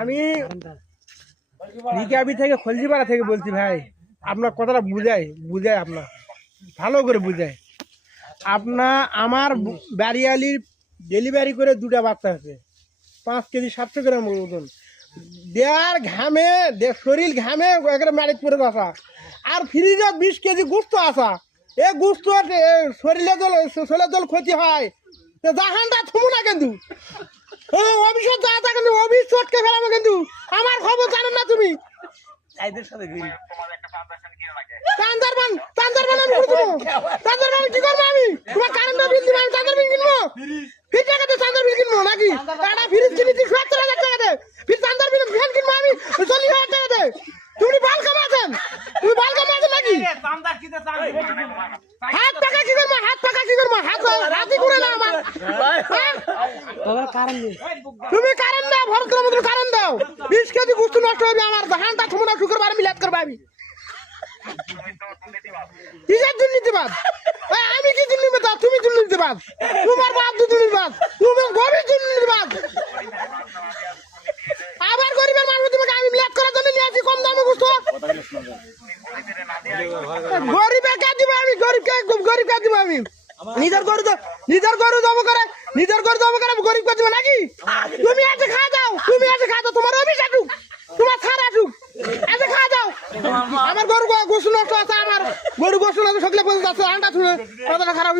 আমি রিকাবি থেকে খলজিপাড়া থেকে বলছি ভাই, আপনার কথাটা বুঝাই আপনার ভালো করে বুঝাই। আমার বাড়িয়ালির ডেলিভারি করে 2টা বাচ্চা আছে, 5 কেজি 700 গ্রাম ওজন, দেয়ার ঘামে শরীর ঘামে একেবারে ম্যারেজ করে আসা, আর ফ্রিজে 20 কেজি গুস্ত আসা। এ গুস্ত শরীরে জল ক্ষতি হয়, জাহানটা থুমু না কিন্তু অভিষেক যা কিন্তু অভিষেক চটকে ফেলাবো কিন্তু। আমার খবর জানেন না তুমি? তান্দারবান আমি করে দেবো। তান্দারবান কি করবো আমি? তোমার কারেন্ট বিল দিবো, আমি তান্দার বিল কিনবো। ফির টাকাতে তান্দার বিল কিনবো নাকি? একটা ফ্রিজ কিনেছি 70,000 টাকাতে, ফির তান্দার বিল ফ্যান কিনবো আমি 40,000 টাকাতে। তুমি বাল কামাচ্ছেন নাকি? হাত পাকা কি করবো? হাতই করে না আমার। তুমি কারেন্ট দাও, ভরতের মতো কারেন্ট দাও। 20 কেজি গুস্তু নষ্ট হবে আমার, ধানটা থমনা শুক্রবার মিলাদ করবো আমি। কিসের দুর্নীতিবাদ? আমি কি দুর্নীতিবাদ? তুমি দুর্নীতিবাদ, তোমার বাপ দুর্নীতিবাদ, তুমি গরিব দুর্নীতিবাদ। আবার গরিবের মানুষ তোমাকে আমি মিলাদ করার জন্য নিয়ে আসি কম দামে গুস্তু। গরিবের কাজ দিব আমি, গরিব কাজ দিব আমি। নিজের গরু দম করে গরিব কাজ দিব নাকি? তুমি আছে খা দাও, তোমার অফিস আসুক, তোমার ছাড় আসুক, আছে খা দাও। আমার গরু গোসল নষ্ট আছে, আমার গরু গোসল নষ্ট সকলে পর্যন্ত আছে, আন্ডা শুনে কথাটা খারাপ।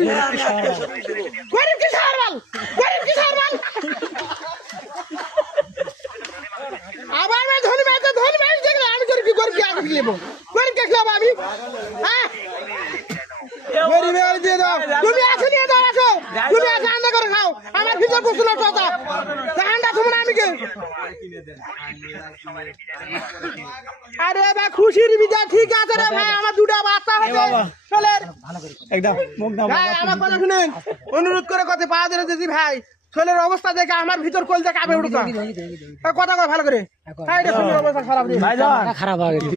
গরিব কি সারবাল, আবার ধনী মাইজ দেখলে আমি গরিব কি আগে খেলবো? গরিব কে খেলাবো আমি? হ্যাঁ গরিব দিয়ে দাও, তুমি আসো নিয়ে দাও, আসো তুমি আসো আন্ডা করে খাও। আমার ভিতর গোসল নষ্ট আছে, আন্ডা তোমরা আমি কে? আরে ভাই খুশির বিজয় ঠিক আছে রে ভাই, আমার 2টা বাচ্চা হয়েছে। চলে একদম আমার কথা শুনেন, অনুরোধ করে কথা পা ধরে দিদি ভাই। ছেলের অবস্থা দেখে আমার ভিতর কলজা কাঁপে উঠছে। কথা কয় ভালো করে, অবস্থা খারাপ।